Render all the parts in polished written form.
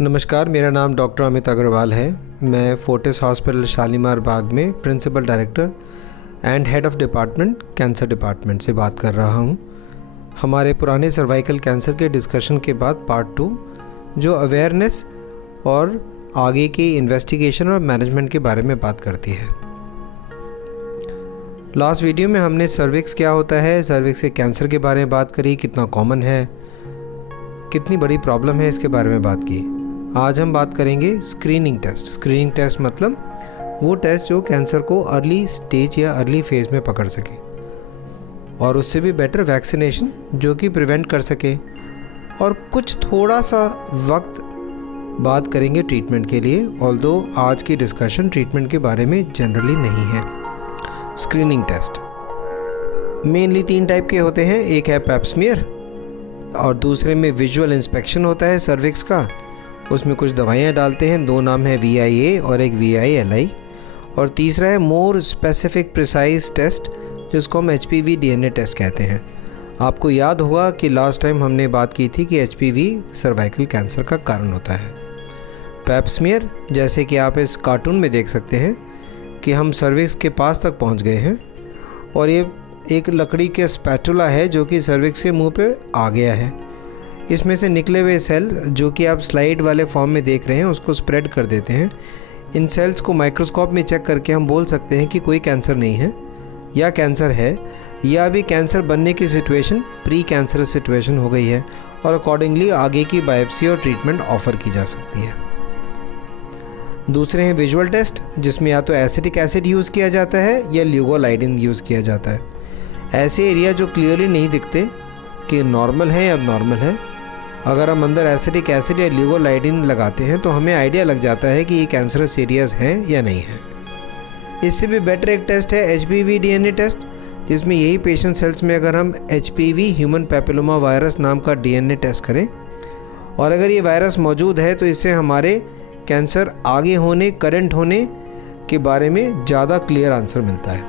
नमस्कार, मेरा नाम डॉक्टर अमित अग्रवाल है। मैं फोर्टिस हॉस्पिटल शालीमार बाग में principal director and head of department cancer department से बात कर रहा हूँ। हमारे पुराने सर्वाइकल कैंसर के डिस्कशन के बाद पार्ट 2 जो अवेयरनेस और आगे की इन्वेस्टिगेशन और मैनेजमेंट के बारे में बात करती है। लास्ट वीडियो में हमने सर्विक्स क्या होता है, सर्विक्स के कैंसर के बारे में बात करी, कितना कॉमन है, कितनी बड़ी प्रॉब्लम है, इसके बारे में बात की। आज हम बात करेंगे स्क्रीनिंग टेस्ट। स्क्रीनिंग टेस्ट मतलब वो टेस्ट जो कैंसर को अर्ली स्टेज या अर्ली फेज में पकड़ सके, और उससे भी बेटर वैक्सीनेशन जो कि प्रिवेंट कर सके। और कुछ थोड़ा सा वक्त बात करेंगे ट्रीटमेंट के लिए, ऑल्दो आज की डिस्कशन ट्रीटमेंट के बारे में जनरली नहीं है। स्क्रीनिंग टेस्ट मेनली 3 टाइप के होते हैं। एक है पैप स्मीयर और दूसरे में विजुअल इंस्पेक्शन होता है सर्विक्स का, उसमें कुछ दवाइयाँ डालते हैं। 2 नाम है VIA और एक VILI। और तीसरा है मोर स्पेसिफिक प्रिसाइज टेस्ट जिसको हम HPV DNA टेस्ट कहते हैं। आपको याद होगा कि लास्ट टाइम हमने बात की थी कि HPV सर्वाइकल कैंसर का कारण होता है। पैप स्मीयर जैसे कि आप इस कार्टून में देख सकते हैं कि हम सर्विक्स के पास तक पहुंच गए हैं और ये एक लकड़ी के स्पैटुला है जो कि सर्विक्स के मुंह पे आ गया है। इसमें से निकले हुए सेल जो कि आप स्लाइड वाले फॉर्म में देख रहे हैं उसको स्प्रेड कर देते हैं। इन सेल्स को माइक्रोस्कोप में चेक करके हम बोल सकते हैं कि कोई कैंसर नहीं है या कैंसर है, या अभी कैंसर बनने की सिचुएशन प्री कैंसरस सिचुएशन हो गई है, और अकॉर्डिंगली आगे की बायोप्सी और ट्रीटमेंट ऑफर की जा सकती है। दूसरे हैं विजुअल टेस्ट जिसमें या तो एसिटिक एसिड यूज़ किया जाता है या ल्यूगोलाइडिन यूज़ किया जाता है। ऐसे एरिया जो क्लियरली नहीं दिखते कि नॉर्मल है या अबनॉर्मल है, अगर हम अंदर एसिटिक एसिड या ल्यूगोलाइडिन लगाते हैं तो हमें आइडिया लग जाता है कि ये कैंसरस एरियाज हैं या नहीं है। इससे भी बेटर एक टेस्ट है HPV DNA टेस्ट, जिसमें यही पेशेंट सेल्स में अगर हम HPV ह्यूमन पैपिलोमा वायरस नाम का DNA टेस्ट करें और अगर ये वायरस मौजूद है तो इससे हमारे कैंसर आगे होने, करंट होने के बारे में ज़्यादा क्लियर आंसर मिलता है।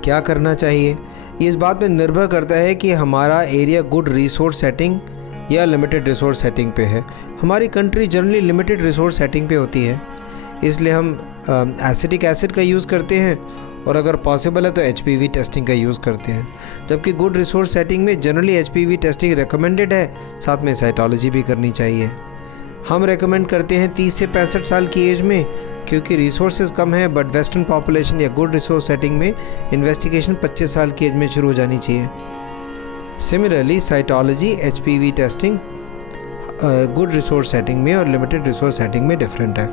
क्या करना चाहिए ये इस बात पर निर्भर करता है कि हमारा एरिया गुड रिसोर्स सेटिंग या लिमिटेड रिसोर्स सेटिंग पे है। हमारी country generally limited resource setting पे होती है, इसलिए हम एसिटिक एसिड का यूज़ करते हैं और अगर पॉसिबल है तो HPV टेस्टिंग का यूज़ करते हैं। जबकि गुड रिसोर्स सेटिंग में जनरली HPV टेस्टिंग रिकमेंडेड है, साथ में साइटोलॉजी भी करनी चाहिए। हम रेकमेंड करते हैं 30 से 65 साल की एज में, क्योंकि रिसोर्सेज कम है, बट वेस्टर्न पॉपुलेशन या गुड रिसोर्स सेटिंग में इन्वेस्टिगेशन 25 साल की एज में शुरू हो जानी चाहिए। Similarly cytology HPV testing good resource setting में और लिमिटेड रिसोर्स सेटिंग में डिफरेंट है।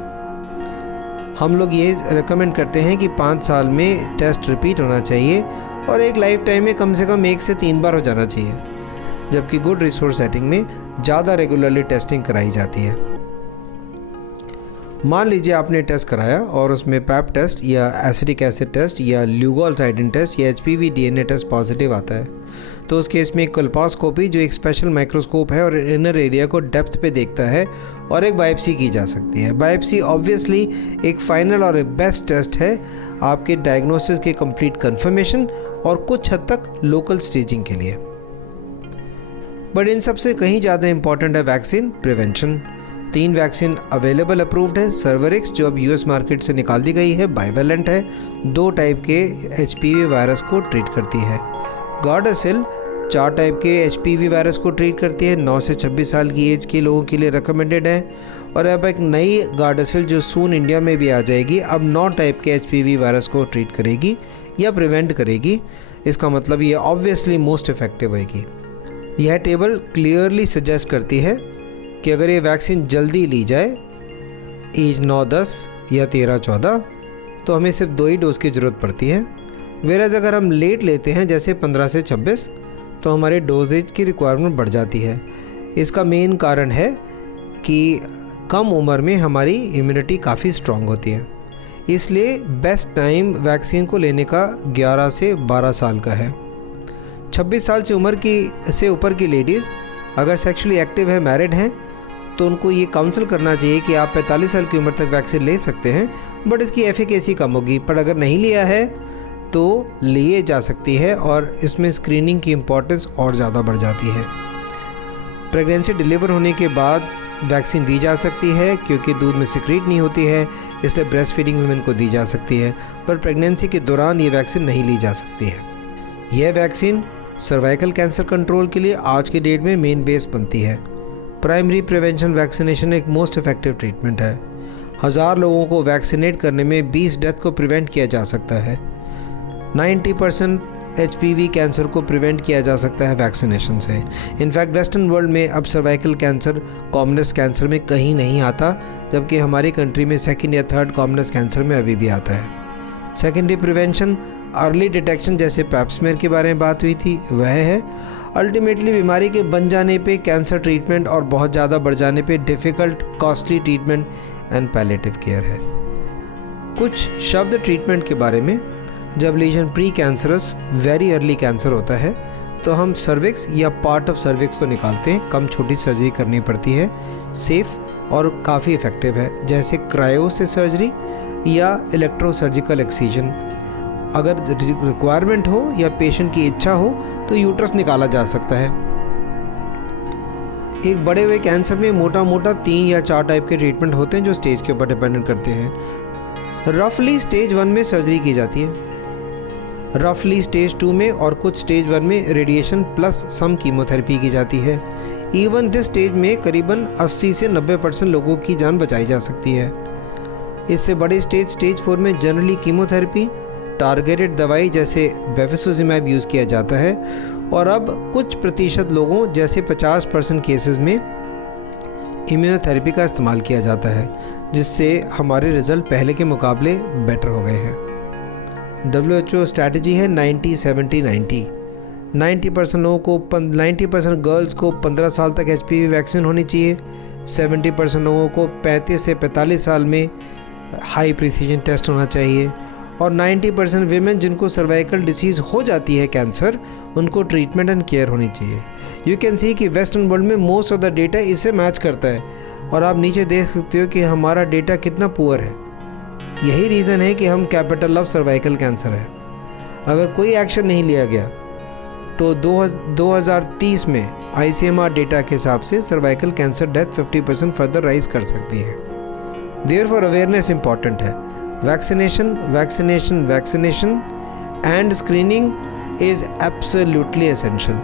हम लोग ये रेकमेंड करते हैं कि 5 साल में टेस्ट रिपीट होना चाहिए और एक लाइफ टाइम में कम से कम 1 से 3 बार हो जाना चाहिए, जबकि गुड रिसोर्स सेटिंग में ज़्यादा रेगुलरली टेस्टिंग कराई जाती है। मान लीजिए आपने टेस्ट कराया और उसमें पैप टेस्ट या एसिटिक एसिड टेस्ट या ल्यूगोलाइडिन टेस्ट या HPV DNA टेस्ट पॉजिटिव आता है, तो उस केस में एक कोल्पोस्कोपी जो एक स्पेशल माइक्रोस्कोप है और इनर एरिया को डेप्थ पे देखता है और एक बायोप्सी की जा सकती है। बायोप्सी ऑब्वियसली एक फाइनल और एक बेस्ट टेस्ट है आपके डायग्नोसिस के कंप्लीट कंफर्मेशन और कुछ हद तक लोकल स्टेजिंग के लिए। बट इन सबसे कहीं ज़्यादा इंपॉर्टेंट है vaccine prevention. 3 vaccine available approved है। सर्वरिक्स जो अब US मार्केट से निकाल दी गई है, बाइवेलेंट है, 2 टाइप के HPV वायरस को ट्रीट करती है। गार्डासिल 4 टाइप के HPV वायरस को ट्रीट करती है, 9 से 26 साल की एज के लोगों के लिए रिकमेंडेड है। और अब एक नई गार्डासिल जो सून इंडिया में भी आ जाएगी, अब 9 टाइप के HPV वायरस को ट्रीट करेगी या प्रिवेंट करेगी। इसका मतलब ये ऑब्वियसली मोस्ट इफेक्टिव होगी। यह टेबल क्लियरली सजेस्ट करती है कि अगर ये वैक्सीन जल्दी ली जाए, एज 9-10 या 13-14, तो हमें सिर्फ 2 ही डोज की ज़रूरत पड़ती है। वेराज अगर हम लेट लेते हैं जैसे 15 से 26, तो हमारे डोजेज की रिक्वायरमेंट बढ़ जाती है। इसका मेन कारण है कि कम उम्र में हमारी इम्यूनिटी काफ़ी स्ट्रॉन्ग होती है, इसलिए बेस्ट टाइम वैक्सीन को लेने का 11 से 12 साल का है। 26 साल से उम्र की से ऊपर की लेडीज़ अगर सेक्सुअली एक्टिव है, मैरिड हैं, तो उनको ये काउंसिल करना चाहिए कि आप 45 साल की उम्र तक वैक्सीन ले सकते हैं, बट इसकी एफिकेसी कम होगी। पर अगर नहीं लिया है तो लिए जा सकती है और इसमें स्क्रीनिंग की इम्पोर्टेंस और ज़्यादा बढ़ जाती है। प्रेगनेंसी डिलीवर होने के बाद वैक्सीन दी जा सकती है क्योंकि दूध में सिक्रीट नहीं होती है, इसलिए ब्रेस्ट फीडिंग वुमेन को दी जा सकती है, पर प्रेगनेंसी के दौरान ये वैक्सीन नहीं ली जा सकती है। यह वैक्सीन सर्वाइकल कैंसर कंट्रोल के लिए आज की डेट में मेन बेस बनती है। प्राइमरी प्रिवेंशन वैक्सीनेशन एक मोस्ट इफेक्टिव ट्रीटमेंट है। 1000 लोगों को वैक्सीनेट करने में 20 डेथ को प्रिवेंट किया जा सकता है। 90% HPV कैंसर को प्रिवेंट किया जा सकता है वैक्सीनेशन से। इनफैक्ट वेस्टर्न वर्ल्ड में अब सर्वाइकल कैंसर कॉमनेस्ट कैंसर में कहीं नहीं आता, जबकि हमारी कंट्री में सेकंड या थर्ड कॉमनेस्ट कैंसर में अभी भी आता है। सेकेंडरी प्रिवेंशन, अर्ली डिटेक्शन, जैसे पैप्समेयर के बारे में बात हुई थी, वह है। अल्टीमेटली बीमारी के बन जाने पे कैंसर ट्रीटमेंट और बहुत ज़्यादा बढ़ जाने पे difficult costly treatment and palliative care है। कुछ शब्द ट्रीटमेंट के बारे में। जब lesion pre cancerous very early cancer होता है तो हम सर्विक्स या पार्ट ऑफ सर्विक्स को निकालते हैं। कम छोटी सर्जरी करनी पड़ती है, सेफ़ और काफ़ी इफ़ेक्टिव है, जैसे क्रायो से सर्जरी या इलेक्ट्रोसर्जिकल एक्सीजन। अगर रिक्वायरमेंट हो या पेशेंट की इच्छा हो तो यूट्रस निकाला जा सकता है। एक बड़े हुए कैंसर में मोटा मोटा 3 या 4 टाइप के ट्रीटमेंट होते हैं जो स्टेज के ऊपर डिपेंडेंट करते हैं। रफली स्टेज 1 में सर्जरी की जाती है, रफली स्टेज 2 में और कुछ स्टेज 1 में रेडिएशन प्लस सम कीमोथेरेपी की जाती है। इवन दिस स्टेज में करीबन 80 से 90% लोगों की जान बचाई जा सकती है। इससे बड़े स्टेज 4 में जनरली कीमोथेरेपी, टारगेटेड दवाई जैसे बेविसोजिमैब यूज़ किया जाता है, और अब कुछ प्रतिशत लोगों जैसे 50% केसेस में इम्यूनोथेरेपी का इस्तेमाल किया जाता है, जिससे हमारे रिज़ल्ट पहले के मुकाबले बेटर हो गए हैं। WHO स्ट्रैटेजी है 90-70-90। 90% लोगों को 90% गर्ल्स को 15 साल तक HPV वैक्सीन होनी चाहिए। 70% लोगों को 35 से 45 साल में हाई प्रिसीजन टेस्ट होना चाहिए, और 90% वीमेन जिनको सर्वाइकल डिसीज़ हो जाती है कैंसर, उनको ट्रीटमेंट एंड केयर होनी चाहिए। यू कैन सी कि वेस्टर्न वर्ल्ड में मोस्ट ऑफ द डेटा इससे मैच करता है, और आप नीचे देख सकते हो कि हमारा डेटा कितना पुअर है। यही रीज़न है कि हम कैपिटल ऑफ सर्वाइकल कैंसर है। अगर कोई एक्शन नहीं लिया गया तो 2030 में ICMR डेटा के हिसाब से cervical cancer death 50% further rise कर सकती है। देयरफॉर अवेयरनेस इंपॉर्टेंट है। Vaccination vaccination vaccination and screening is absolutely essential.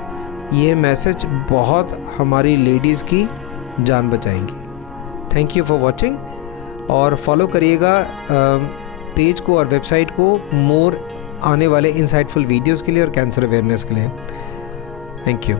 ये मैसेज बहुत हमारी लेडीज़ की जान बचाएंगी। थैंक यू फॉर वॉचिंग, और फॉलो करिएगा पेज को और वेबसाइट को मोर आने वाले इंसाइटफुल वीडियोस के लिए और कैंसर अवेयरनेस के लिए। Thank you.